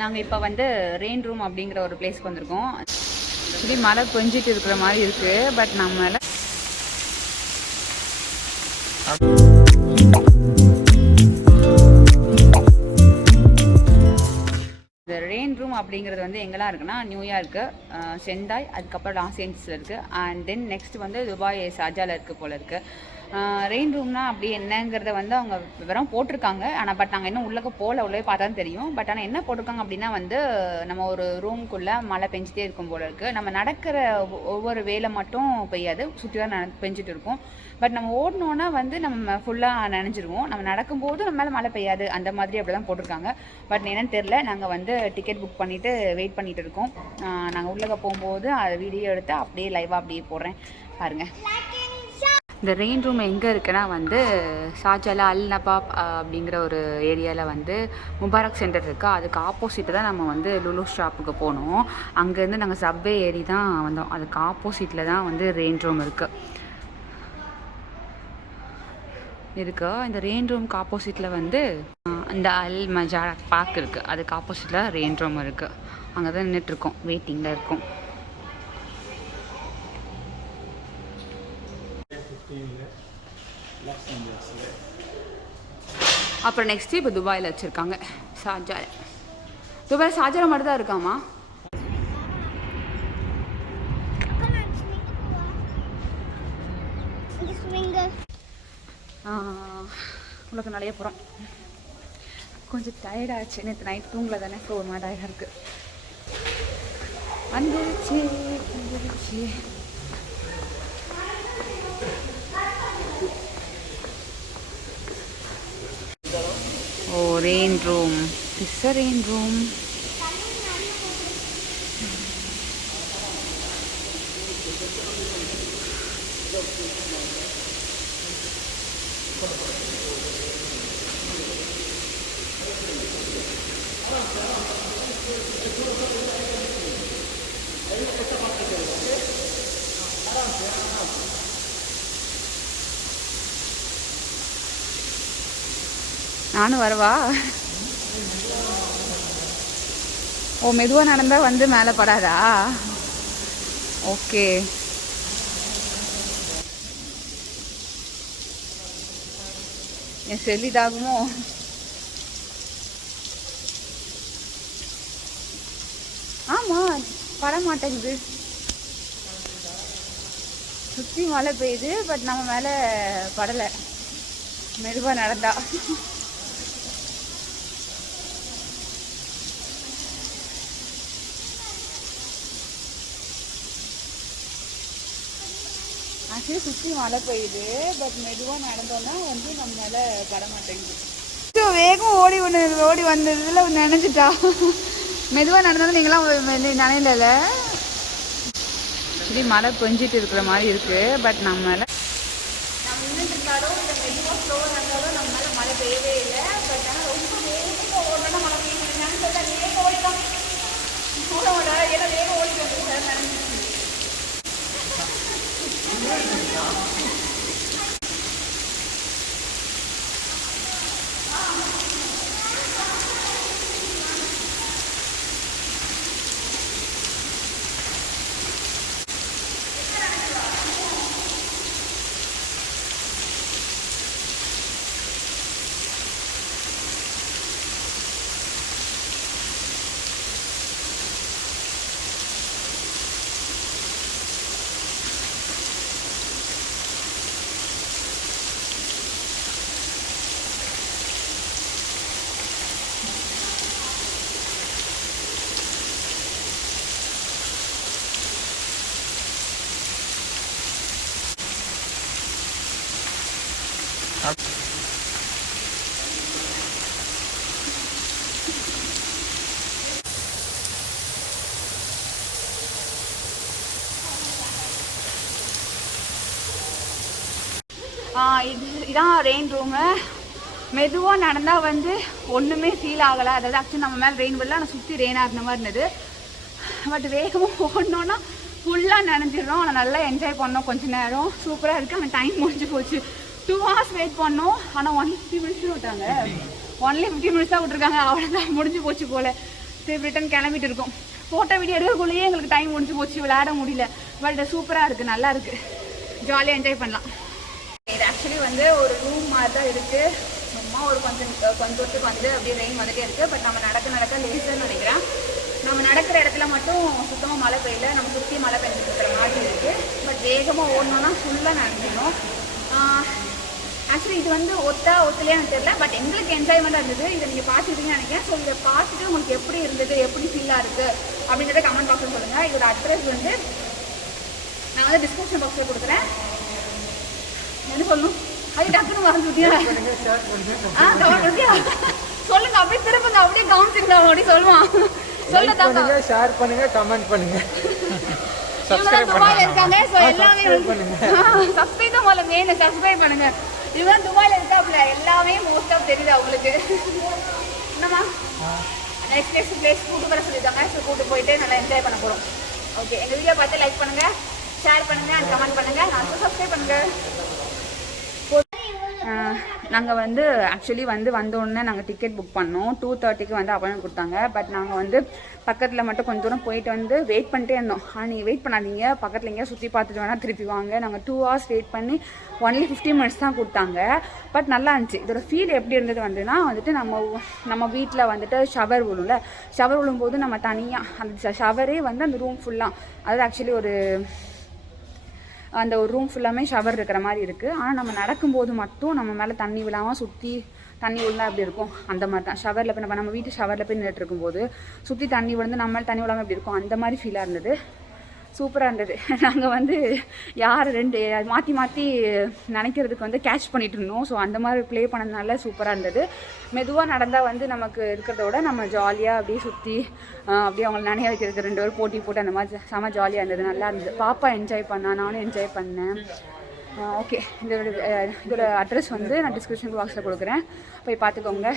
நாங்கள் இப்போ வந்து ரெயின் ரூம் அப்படிங்கிற ஒரு பிளேஸ்க்கு வந்திருக்கோம். இப்படி மழை பெஞ்சிட்டு இருக்கிற மாதிரி இருக்குது. பட் நம்மளால இந்த ரெயின் ரூம் அப்படிங்கிறது வந்து எங்கெல்லாம் இருக்குன்னா நியூயார்க்கு, செந்தாய், அதுக்கப்புறம் லாஸ் ஏஞ்சல்ஸில் இருக்குது. அண்ட் தென் நெக்ஸ்ட் வந்து துபாய் ஷார்ஜாவில் இருக்குது போல இருக்குது. ரெயின் ரூம்னா அப்படி என்னங்கிறத வந்து அவங்க விவரம் போட்டிருக்காங்க. ஆனால் பட் நாங்கள் இன்னும் உள்ளே உள்ளே பார்த்தா தான் தெரியும். பட் ஆனால் என்ன போட்டிருக்காங்க அப்படின்னா வந்து நம்ம ஒரு ரூமுக்குள்ளே மழை பெஞ்சிட்டே இருக்கும் போல இருக்குது. நம்ம நடக்கிற ஒவ்வொரு வேலை மட்டும் பெய்யாது, சுற்றி தான் பெஞ்சிட்டு இருக்கும். பட் நம்ம ஓடணுன்னா வந்து நம்ம ஃபுல்லாக நனைஞ்சிருவோம். நம்ம நடக்கும்போது நம்ம மேலே மழை பெய்யாது, அந்த மாதிரி அப்படி தான் போட்டிருக்காங்க. பட் என்னன்னு தெரில. நாங்கள் வந்து டிக்கெட் புக் பண்ணிவிட்டு வெயிட் பண்ணிகிட்டு இருக்கோம். நாங்கள் உள்ளே போகும்போது அதை வீடியோ எடுத்து அப்படியே லைவாக அப்படியே போடுறேன் பாருங்கள். இந்த ரெயின் ரூம் எங்கே இருக்குன்னா வந்து ஷார்ஜாவில் அல் நபாப் அப்படிங்கிற ஒரு ஏரியாவில் வந்து முபாரக் சென்டர் இருக்குது. அதுக்கு ஆப்போசிட்டு தான் நம்ம வந்து லுலு ஷாப்புக்கு போனோம். அங்கேருந்து நாங்கள் சப்வே ஏறி தான் வந்தோம். அதுக்கு ஆப்போசிட்டில் தான் வந்து ரெயின் ரூம் இருக்குது. இந்த ரெயின் ரூமுக்கு ஆப்போசிட்டில் வந்து இந்த அல் மஜாரா பார்க் இருக்குது. அதுக்கு ஆப்போசிட்டில் ரெயின் ரூம் இருக்குது. அங்கே தான் நின்றுட்டுருக்கோம், வெயிட்டிங்கில் இருக்கோம். அப்புறம் நெக்ஸ்ட்டு இப்போ துபாயில் வச்சுருக்காங்க, ஷார்ஜா. துபாயில் ஷார்ஜாவில் மட்டும் தான் இருக்காமா? உங்களுக்கு நிறைய போகிறோம். கொஞ்சம் டயர்டாகிடுச்சு, நேற்று நைட் தூங்கல தானே, ஸோ ஒரு மாதிரி டயர்டாக இருக்குது. வந்துருச்சு. Oh, rain room. This is a rain room. நானும் வரவா? ஓ, மெதுவாக நடந்தால் வந்து மேலே படாதா? ஓகே. என் செல்லிதாகுமோ? ஆமாம், பட மாட்டேங்குது. சுற்றி மழை பெய்யுது, பட் நம்ம மேலே படலை. மெதுவாக நடந்தா. ஆக்சுவலி சுற்றி மழை பெய்யுது, பட் மெதுவாக நடந்தோன்னா வந்து நம்ம மேலே பட மாட்டேங்குது. வேகம் ஓடி வந்ததுல நினைச்சிட்டா. மெதுவாக நடந்தாலும் நீங்களாம் நினைல. இப்படி மழை பெஞ்சிட்டு இருக்கிற மாதிரி இருக்குது. பட் நம்ம மேலே நின்றுருந்தாலும் இல்லை மெதுவாக ஸ்லோவாக நடந்தாலும் நம்ம மேலே மழை பெய்யவே இல்லை. பட் ஆனால் ரொம்ப வேகமாக ஓடனா மழை பெய்யுது. நினைச்சா வேகம் ஓடிதான் ஓட மாட்டா. ஏன்னா வேகம் ஓடி வந்து சார் நினைச்சிச்சு. இதான் ரெயின் ரூமு. மெதுவாக நடந்தால் வந்து ஒன்றுமே ஃபீல் ஆகலை. அதாவது ஆக்சுவலி நம்ம மேலே ரெயின் வரல, ஆனால் சுற்றி ரெயினாக இருந்த மாதிரி இருந்தது. பட் வேகமாக ஓடணுன்னா ஃபுல்லாக நனைஞ்சிடறோம். ஆனால் நல்லா என்ஜாய் பண்ணோம் கொஞ்சம் நேரம். சூப்பராக இருக்குது. ஆனால் டைம் முடிஞ்சு போச்சு. 2 hours வெயிட் பண்ணோம். ஆனால் only 50 minutes விட்டாங்க. only 50 minutes தான் விட்டுருக்காங்க. அவ்வளோதான், முடிஞ்சு போச்சு போல். ரிட்டன் கிளம்பிட்டு இருக்கோம். ஃபோட்டோ வீடியோ எடுக்கக்குள்ளேயே எங்களுக்கு டைம் முடிஞ்சு போச்சு, விளையாட முடியல. பட் சூப்பராக இருக்குது, நல்லா இருக்குது, ஜாலியாக என்ஜாய் பண்ணலாம். இது ஆக்சுவலி வந்து ஒரு ரூம் மாதிரி தான் இருக்குது. சும்மா ஒரு கொஞ்சம் தூரத்துக்கு வந்து அப்படியே ரெயின் வந்துட்டே இருக்குது. பட் நம்ம நடக்க லேசாக நினைக்கிறேன். நம்ம நடக்கிற இடத்துல மட்டும் சுத்தமாக மழை பெய்யல, நம்ம சுற்றி மழை பெஞ்சிட்டு இருக்கிற மாதிரி இருக்குது. பட் வேகமாக ஓடணுன்னா ஃபுல்லாக நனைஞ்சிடும். ஆக்சுவலி இது வந்து ஒத்துலையான்னு தெரியல, பட் எங்களுக்கு என்ஜாய்மெண்ட்டாக இருந்தது. இதை நீங்கள் பார்த்துக்கிட்டீங்கன்னு நினைக்கிறேன். ஸோ இதை பார்த்துட்டு உங்களுக்கு எப்படி இருந்தது, எப்படி ஃபீலாக இருக்குது அப்படின்றத கமெண்ட் பாக்ஸில் சொல்லுங்கள். இதோட அட்ரஸ் வந்து நான் வந்து டிஸ்கிரிப்ஷன் பாக்ஸில் கொடுக்குறேன். என்ன சொல்லணும், அது டக்குன்னு மறந்துட்டியா? கமெண்ட் பண்ணியா சொல்லுங்க, அப்படியே திருப்புங்க, அப்படியே கவனிச்சுங்க, அப்படி சொல்லுவான். சொல்லுங்க, ஷேர் பண்ணுங்க, கமெண்ட் பண்ணுங்க. துபாயில இருக்காங்க, ஸோ எல்லாமே சப்ஸ்கிரைப் தான் முதல்ல மெயின், சப்ஸ்கிரைப் பண்ணுங்க. இவங்க துபாயில இருக்காப்ல, எல்லாமே மோஸ்ட் ஆஃப் தெரியுது அவங்களுக்கு. என்னம்மா நெக்ஸ்ட் பிளேஸ் கூட்டு வர சொல்லியிருக்காங்க. ஸோ கூட்டு போயிட்டு நல்லா என்ஜாய் பண்ண போகிறோம். ஓகே, எங்கள் வீடியோ பார்த்து லைக் பண்ணுங்க, ஷேர் பண்ணுங்க அண்ட் கமெண்ட் பண்ணுங்க, நான் சப்ஸ்கிரைப் பண்ணுங்க. நாங்கள் வந்து ஆக்சுவலி வந்து வந்தோடனே நாங்கள் டிக்கெட் புக் பண்ணோம். 2:30க்கு வந்து அப்பாயின்மெண்ட் கொடுத்தாங்க. பட் நாங்கள் வந்து பக்கத்தில் மட்டும் கொஞ்சம் தூரம் போயிட்டு வந்து வெயிட் பண்ணிட்டே இருந்தோம். ஆனால் நீங்கள் வெயிட் பண்ணாதீங்க, பக்கத்தில் எங்கேயா சுற்றி பார்த்துட்டு வேணால் திருப்பி வாங்க. நாங்கள் 2 hours வெயிட் பண்ணி ஒன்லி 15 minutes தான் கொடுத்தாங்க. பட் நல்லா இருந்துச்சு. இதோட ஃபீல் எப்படி இருந்தது வந்துன்னா வந்துட்டு நம்ம வீட்டில் வந்துட்டு ஷவர் விழும்ல, ஷவர் விழும்போது நம்ம தனியாக அந்த ஷவரே வந்து அந்த ரூம் ஃபுல்லாக, அதாவது ஆக்சுவலி அந்த ஒரு ரூம் ஃபுல்லாமே ஷவர் இருக்கிற மாதிரி இருக்குது. ஆனால் நம்ம நடக்கும்போது மட்டும் நம்ம மேலே தண்ணி விழாமல் சுற்றி தண்ணி விழுந்தா எப்படி இருக்கும் அந்த மாதிரி தான். ஷவரில் போய் நம்ம வீட்டு ஷவரில் போய் நின்றுட்டு இருக்கும்போது சுற்றி தண்ணி விழுந்து நம்ம மேலே தண்ணி விழாமல் எப்படி இருக்கும் அந்த மாதிரி ஃபீலாக இருந்தது. சூப்பராக இருந்தது. நாங்கள் வந்து யார் மாற்றி நினைக்கிறதுக்கு வந்து கேட்ச் பண்ணிட்டு இருந்தோம். ஸோ அந்த மாதிரி ப்ளே பண்ணதுனால சூப்பராக இருந்தது. மெதுவாக நடந்தால் வந்து நமக்கு இருக்கிறத விட நம்ம ஜாலியாக அப்படியே சுற்றி அப்படியே அவங்களை நினைய வைக்கிறதுக்கு 2 பேரும் போட்டி போட்டு அந்த மாதிரி செம ஜாலியாக இருந்தது, நல்லா இருந்தது. பாப்பா என்ஜாய் பண்ணா, நானும் என்ஜாய் பண்ணேன். ஓகே, இதோட அட்ரஸ் வந்து நான் டிஸ்கிரிப்ஷன் பாக்ஸில் கொடுக்குறேன், போய் பார்த்துக்கோங்க.